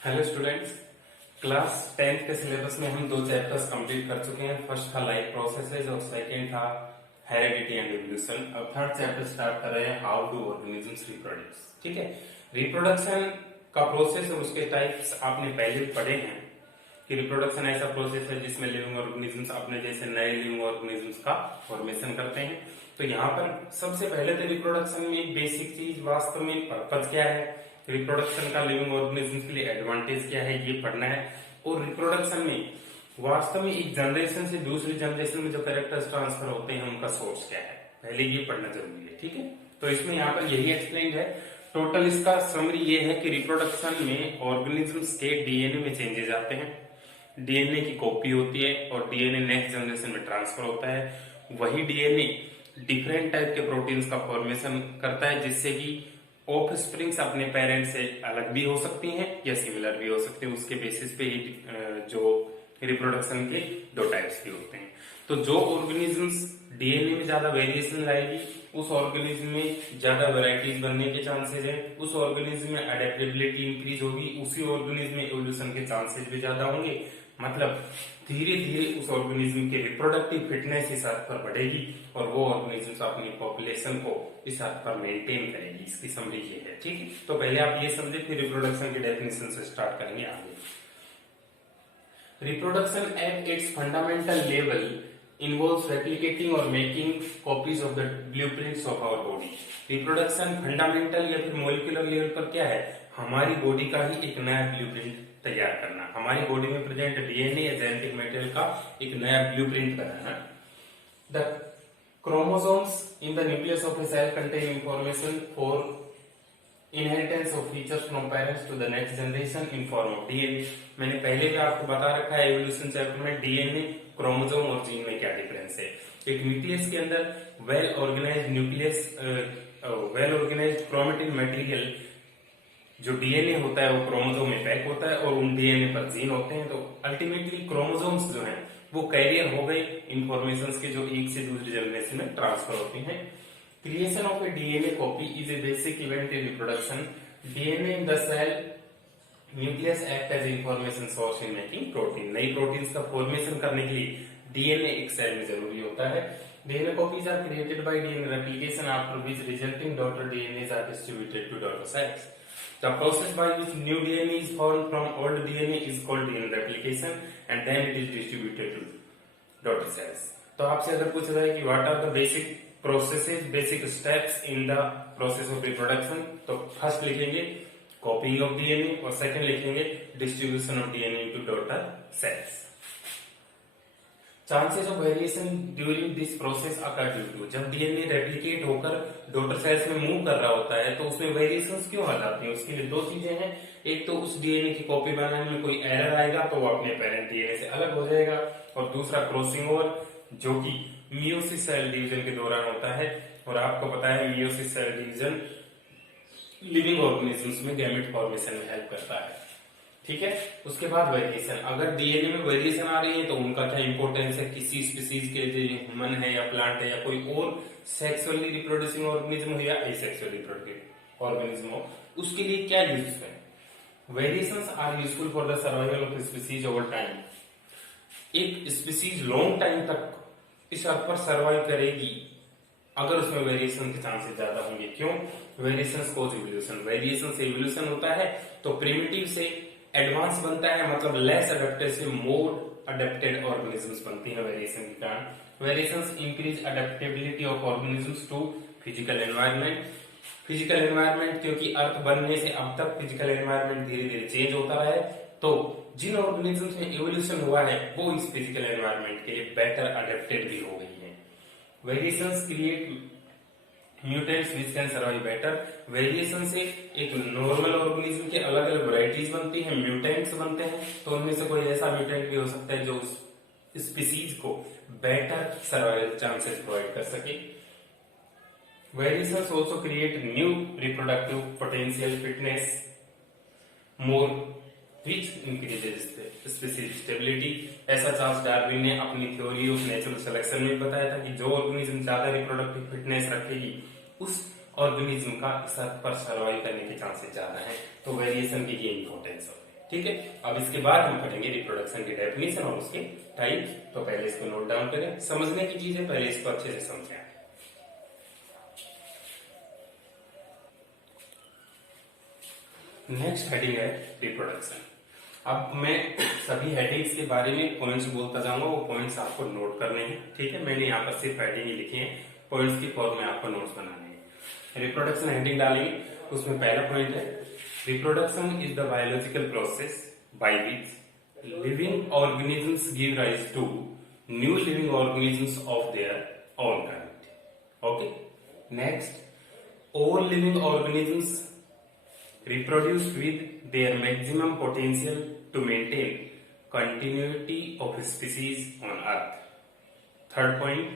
Hello students. Class 10th के syllabus में हम 2 चैप्टर्स कंप्लीट कर चुके हैं। फर्स्ट था लाइफ प्रोसेसेस और सेकंड था हेरेडिटी एंड इवोल्यूशन। अब थर्ड चैप्टर स्टार्ट कर रहे हैं, हाउ डू ऑर्गेनिजम्स रिप्रोड्यूस। ठीक है, रिप्रोडक्शन का प्रोसेस और उसके टाइप्स आपने पहले पढ़े हैं कि रिप्रोडक्शन ऐसा प्रोसेस है जिसमें लिविंग ऑर्गेनिजम्स अपने जैसे नए लिविंग ऑर्गेनिजम्स का फॉर्मेशन करते हैं। तो यहाँ पर सबसे पहले तो रिप्रोडक्शन में एक बेसिक चीज, वास्तव में पर्पज क्या है, रिप्रोडक्शन का लिविंग ऑर्गेनिजम्स के लिए एडवांटेज क्या है, ये पढ़ना है। और रिप्रोडक्शन में वास्तव में एक जनरेशन से दूसरी जनरेशन में जो कैरेक्टर्स ट्रांसफर होते हैं उनका सोर्स क्या है, पहले ये पढ़ना जरूरी है। ठीक है, तो इसमें यहाँ पर यही एक्सप्लेन है। टोटल इसका समरी ये है कि रिप्रोडक्शन में ऑर्गेनिजम्स के डीएनए में चेंजेस आते हैं, डीएनए की कॉपी होती है और डीएनए नेक्स्ट जनरेशन में ट्रांसफर होता है। वही डीएनए डिफरेंट टाइप के प्रोटीन्स का फॉर्मेशन करता है, जिससे कि ऑफ स्प्रिंग्स अपने पेरेंट्स से अलग भी हो सकती हैं या सिमिलर भी हो सकते हैं। उसके बेसिस पे ही जो रिप्रोडक्शन के 2 टाइप्स भी होते हैं। तो जो ऑर्गेनिजम्स डीएनए में ज्यादा वेरिएशन लाएगी उस ऑर्गेनिज्म में ज्यादा वेराइटीज बनने के चांसेस है, उस ऑर्गेनिज्म में अडेप्टेबिलिटी इंक्रीज होगी, उसी ऑर्गेनिज्म में एवोल्यूशन के चांसेस भी ज्यादा होंगे। मतलब धीरे धीरे उस ऑर्गेनिज्म की रिप्रोडक्टिव फिटनेस इस हद पर बढ़ेगी और वो ऑर्गेनिज्म अपनी पॉपुलेशन को इस हद पर मेंटेन करेगी। इसकी समरी ये है। ठीक है, तो पहले आप ये समझे, फिर रिप्रोडक्शन की डेफिनेशन से स्टार्ट करेंगे आगे। Reproduction at its fundamental level involves replicating or making copies of the blueprints of our body। Reproduction fundamental या फिर मोलिकुलर लेवल पर क्या है, हमारी बॉडी का ही एक नया ब्लूप्रिंट तैयार करना, हमारी बॉडी में प्रेजेंट डीएनए या जेनेटिक मटेरियल का एक नया ब्लूप्रिंट बनाना। The chromosomes in the nucleus of a cell contain information for inheritance of features from parents to the next generation in form of DNA. मैंने पहले भी आपको बता रखा है एवोल्यूशन चैप्टर में डीएनए, क्रोमोसोम और जीन में क्या डिफरेंस है। एक न्यूक्लियस के अंदर well organised nucleus, well organised chromatin material जो डीएनए होता है वो क्रोमोसोम में पैक होता है और उन डीएनए पर जीन होते हैं। तो अल्टीमेटली क्रोमोसोम्स जो हैं वो कैरियर हो गए इंफॉर्मेशन के, जो एक से दूसरी जनरेशन में ट्रांसफर होती हैं। Creation of a DNA copy is a basic event in reproduction। DNA in the cell nucleus act as information source in making protein। नई प्रोटीन्स का फॉर्मेशन करने के लिए डीएनए एक सेल में जरूरी होता है। DNA copies are created by DNA replication, after which resulting daughter DNAs are distributed to daughter cells। The process by which new DNA is formed from old DNA is called DNA replication and then it is distributed to daughter cells। तो आपसे अगर पूछा जाए कि what are the basic processes, basic steps in the process of reproduction, तो first लिखेंगे copying of DNA और second लिखेंगे distribution of DNA into daughter cells. Chances of variation during this process occur due to, जब DNA replicate होकर daughter cells में move कर रहा होता है तो उसमें वेरिएशंस क्यों आ जाती हैं। उसके लिए 2 चीजें हैं। एक तो उस डीएनए की कॉपी बनाने में कोई एरर आएगा तो वो अपने पेरेंट डीएनए से अलग हो जाएगा, और दूसरा क्रॉसिंग ओवर जो कि मियोसिस सेल डिवीजन के दौरान होता है। और आपको पता है meiosis cell division living organisms में गैमेट फॉर्मेशन में हेल्प करता है। ठीक है, उसके बाद वेरिएशन, अगर डीएनए में वेरिएशन आ रही है तो उनका क्या इंपॉर्टेंस है, किसी स्पीसीज के जो ह्यूमन है या प्लांट है या कोई और सेक्सुअली रिप्रोड्यूसिंग ऑर्गेनिज्म हो या एसेक्सुअली रिप्रोड्यूसिंग ऑर्गेनिज्म हो, उसके लिए क्या यूज है। Variations are useful for the survival of species over time. एक स्पीसीज लॉन्ग टाइम तक इस अर्थ पर सर्वाइव करेगी अगर उसमें वेरिएशन के चांसेस ज्यादा होंगे। क्यों, वेरिएशन कोज इवोल्यूशन, वेरिएशन से इवोल्यूशन होता है तो प्रिमिटिव से एडवांस बनता है, मतलब लेस अडेप्टेड से मोर अडेप्टेड ऑर्गेनिजम्स बनती है वेरिएशन के कारण। Variations increase adaptability of organisms to physical environment. Physical environment, क्योंकि अर्थ बनने से अब तक फिजिकल एनवायरनमेंट धीरे धीरे चेंज होता है, तो जिन ऑर्गेनिजम्स में इवोल्यूशन हुआ है वो इस फिजिकल एनवायरनमेंट के लिए बेटर अडेप्टेड भी हो गई है। Variations create mutants which can survive better. Variation से एक नॉर्मल ऑर्गेनिज्म के अलग अलग वैरायटीज बनती हैं, म्यूटेंट्स बनते हैं, तो उनमें से कोई ऐसा म्यूटेंट भी हो सकता है जो उस स्पीसीज को बेटर सर्वाइवल चांसेस प्रोवाइड कर सके। Variations also create new reproductive potential fitness more which increases species stability. ऐसा चार्ल्स डार्विन ने अपनी थ्योरी ऑफ नेचुरल सिलेक्शन में बताया था कि जो ऑर्गेनिज्म ज्यादा रिप्रोडक्टिव फिटनेस रखेगी उस ऑर्गेनिज्म का इस अर्थ पर सर्वाइव करने के चांसेस ज्यादा है। तो वेरिएशन की ये इंपॉर्टेंस होती है। ठीक है, अब इसके बाद हम पढ़ेंगे रिप्रोडक्शन की डेफिनेशन और उसके टाइप। तो पहले इसको नोट डाउन करें, समझने की चीज है, पहले इसको अच्छे से समझें। नेक्स्ट हेडिंग है रिप्रोडक्शन। अब मैं सभी हेडिंग्स के बारे में पॉइंट्स बोलता जाऊंगा, वो पॉइंट्स आपको नोट करने हैं। ठीक है, मैंने यहाँ पर सिर्फ हेडिंग ही लिखी है, पॉइंट्स की फॉर्म में आपको नोट्स बनाने हैं। रिप्रोडक्शन हेडिंग डालेंगे, उसमें पहला पॉइंट है reproduction is the biological process by which living organisms give rise to new living organisms of their own kind. Okay, next all living organisms reproduce with their maximum potential to maintain continuity of species on earth. Third point,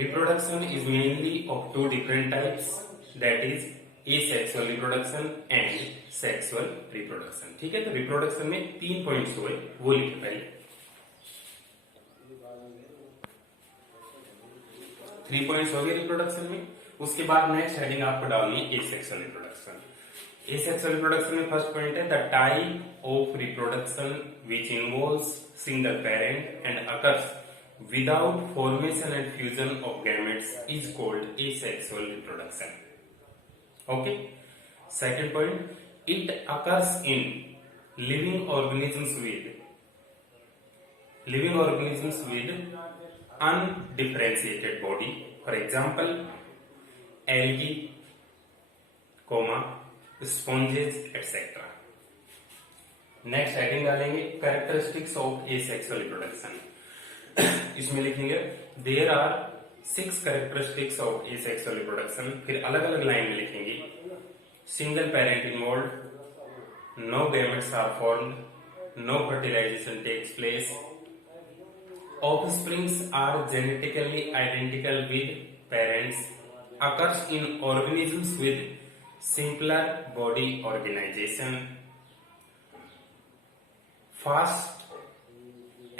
reproduction is mainly of two different types, that is asexual reproduction and sexual reproduction. ठीक है, तो reproduction में 3 points हुए, वो लिखे पहले। 3 points हो गए रिप्रोडक्शन में। उसके बाद नेक्स्ट हेडिंग आपको डालनी है एसेक्सुअल रिप्रोडक्शन। एसेक्सुअल रिप्रोडक्शन में फर्स्ट पॉइंट है the type of reproduction which involves single parent and occurs without formation and fusion of gametes is called asexual reproduction. Okay, second point, it occurs in living organisms with undifferentiated body, for example algae, sponges, etc. Next heading डालेंगे characteristics of asexual reproduction. इसमें लिखेंगे there are 6 characteristics of asexual reproduction. फिर अलग अलग line में लिखेंगे single parent involve, no gametes are formed, no fertilisation takes place, offsprings are genetically identical with parents, occurs in organisms with simpler body organization, fast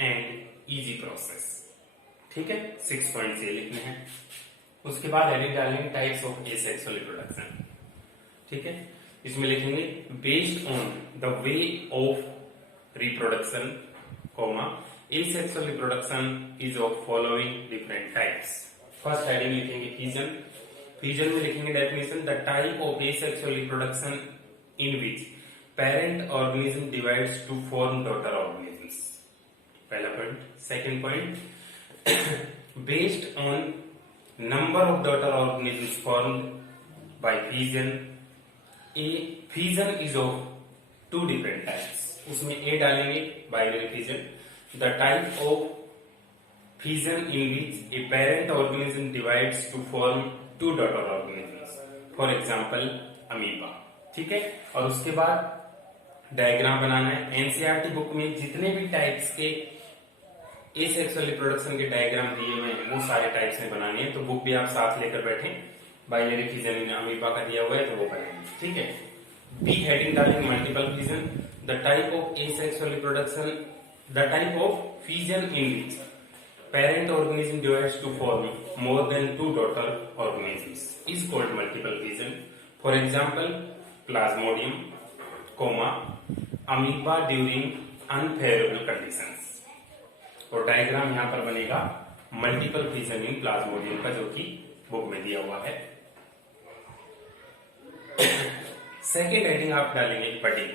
and easy process। ठीक है, 6 points ये लिखने हैं। उसके बाद हेडिंग डालेंगे टाइप्स ऑफ एसेक्सुअल रिप्रोडक्शन। ठीक है, इसमें लिखेंगे based on the way of reproduction, asexual reproduction is of following different types। First heading लिखेंगे फिजन। फिजन में लिखेंगे definition the type of asexual reproduction in which parent organism divides to form daughter organisms। पहला point. Second point, based on number of daughter organisms formed by fission, a fission is of 2 different types। उसमें a डालेंगे binary fission, the type of fission in which a parent organism divides to form 2 daughter organisms, for example amoeba। ठीक है, और उसके बाद diagram बनाना है। NCERT book में जितने भी टाइप्स के एसेक्सुअल रिप्रोडक्शन के डायग्राम दिए हुए हैं वो सारे टाइप्स में बनाने हैं, तो बुक भी आप साथ लेकर बैठे। बाइनरी फिजन अमीबा का दिया हुआ है तो वो बनाएंगे। ठीक है, बी हेडिंग डालेंगे multiple fission, the type of asexual reproduction, the type of fission in which parent organism divides to form more than 2 daughter organisms is called multiple fission, for example plasmodium, amoeba during unfavorable conditions। और diagram यहाँ पर बनेगा multiple fission इन Plasmodium का, जो कि book में दिया हुआ है। सेकेंड हेडिंग आप डालेंगे budding,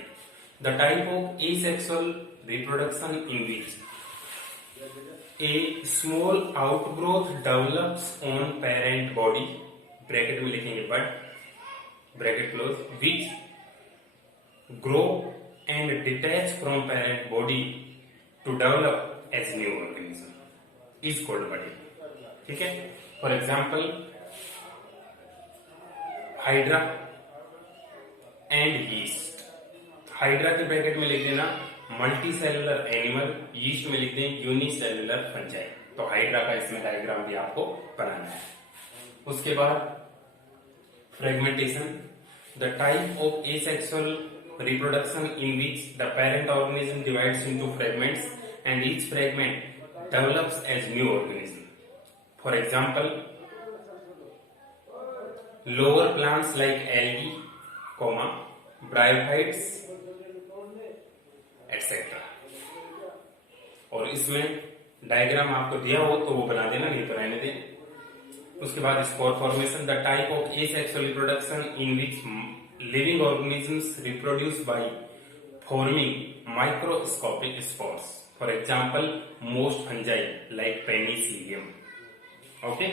the type of asexual reproduction in which a small outgrowth develops on parent body, bracket में लिखेंगे bud, bracket close, which grow and detach from parent body to develop as new organism is called body। ठीक है, for example hydra and yeast. Hydra के bracket में लिख देना multi cellular animal, yeast में लिख दें यूनिसेलुलर फंजाई। तो हाइड्रा का इसमें डायग्राम भी आपको बनाना है। उसके बाद fragmentation, the type of asexual reproduction in which the parent organism divides into fragments and each fragment develops as new organism, for example lower plants like algae, bryophytes, etcetera. और इसमें diagram आपको दिया हो तो वो बना देना, नहीं तो रहने दें। उसके बाद spore formation, the type of asexual reproduction in which living organisms reproduce by forming microscopic spores, for example most fungi like penicillium. Okay,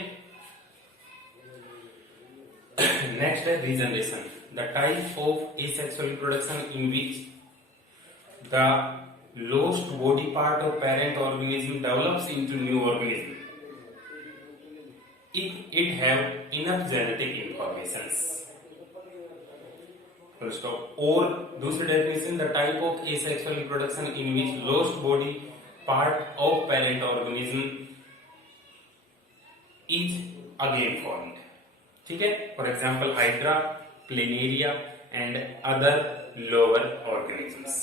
next है regeneration, the type of asexual reproduction in which the lost body part of parent organism develops into new organism if it have enough genetic informations. Full stop. और दूसरी definition, the type of asexual reproduction in which lost body part of parent organism is again formed. ठीक है, for example hydra, planaria and other lower organisms.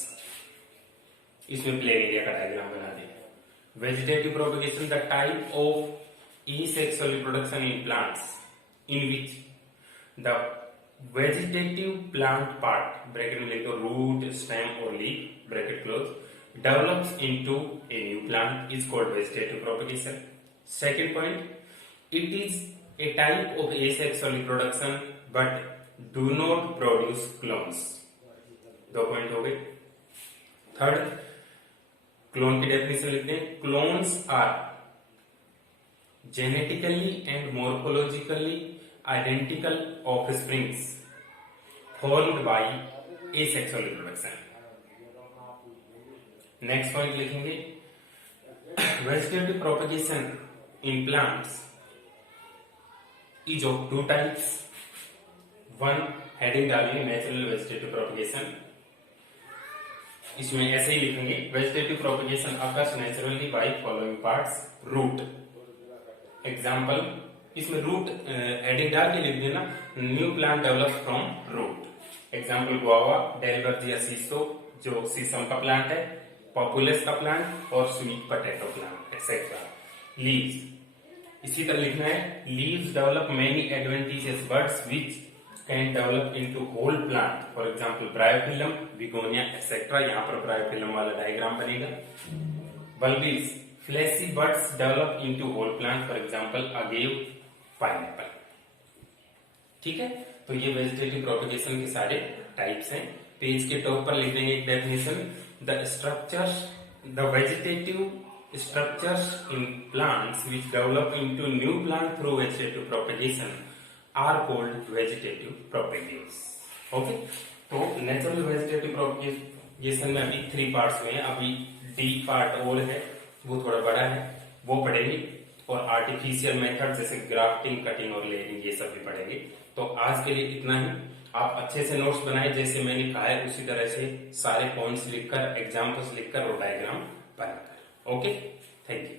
इसमें planaria का diagram बना दिया। Vegetative propagation, the type of asexual reproduction in plants in which the vegetative plant part bracket में लिख दो root, stem और leaf bracket close, develops into a new plant is called vegetative propagation. Second point, it is a type of asexual reproduction but do not produce clones. दो point हो गए। Third, clone की definition लिखते हैं, clones are genetically and morphologically identical offsprings formed by asexual reproduction. Next point लिखेंगे, vegetative propagation in plants is of two types. One, heading डालेंगे natural vegetative propagation, इसमें ऐसे ही लिखेंगे, vegetative propagation occurs naturally by following parts, root. Example, इसमें root heading डाल के लिख देना, new plant develop from root. Example guava, Dalbergia sissoo जो सीसम का प्लांट है, पॉपुलस का प्लांट और sweet potato plant etcetera. Leaves, इसी तरह लिखना है, leaves develop many adventitious birds which can develop into whole plant, for example bryophyllum, begonia etc. यहाँ पर bryophyllum वाला डायग्राम बनेगा। bulbs, fleshy buds develop into whole plant, for example agave, pineapple। ठीक है, तो ये वेजिटेटिव प्रोपगेशन के सारे टाइप्स हैं। पेज के टॉप पर लिख देंगे एक definition, the vegetative structures in plants which develop into new plant through vegetative propagation are called vegetative propagators। Okay, तो नेचुरल वेजिटेटिव प्रोपगेशन में अभी 3 पार्ट्स में है, अभी डी पार्ट और है, वो थोड़ा बड़ा है, वो पढ़ेंगे। और आर्टिफिशियल मेथड जैसे ग्राफ्टिंग, कटिंग और लेयरिंग ये सब भी पढ़ेंगे। तो आज के लिए इतना ही। आप अच्छे से नोट्स बनाए, जैसे मैंने कहा है उसी तरह से सारे पॉइंट्स लिखकर, एग्जाम्पल्स लिखकर और डायग्राम बनाकर। Okay, thank you.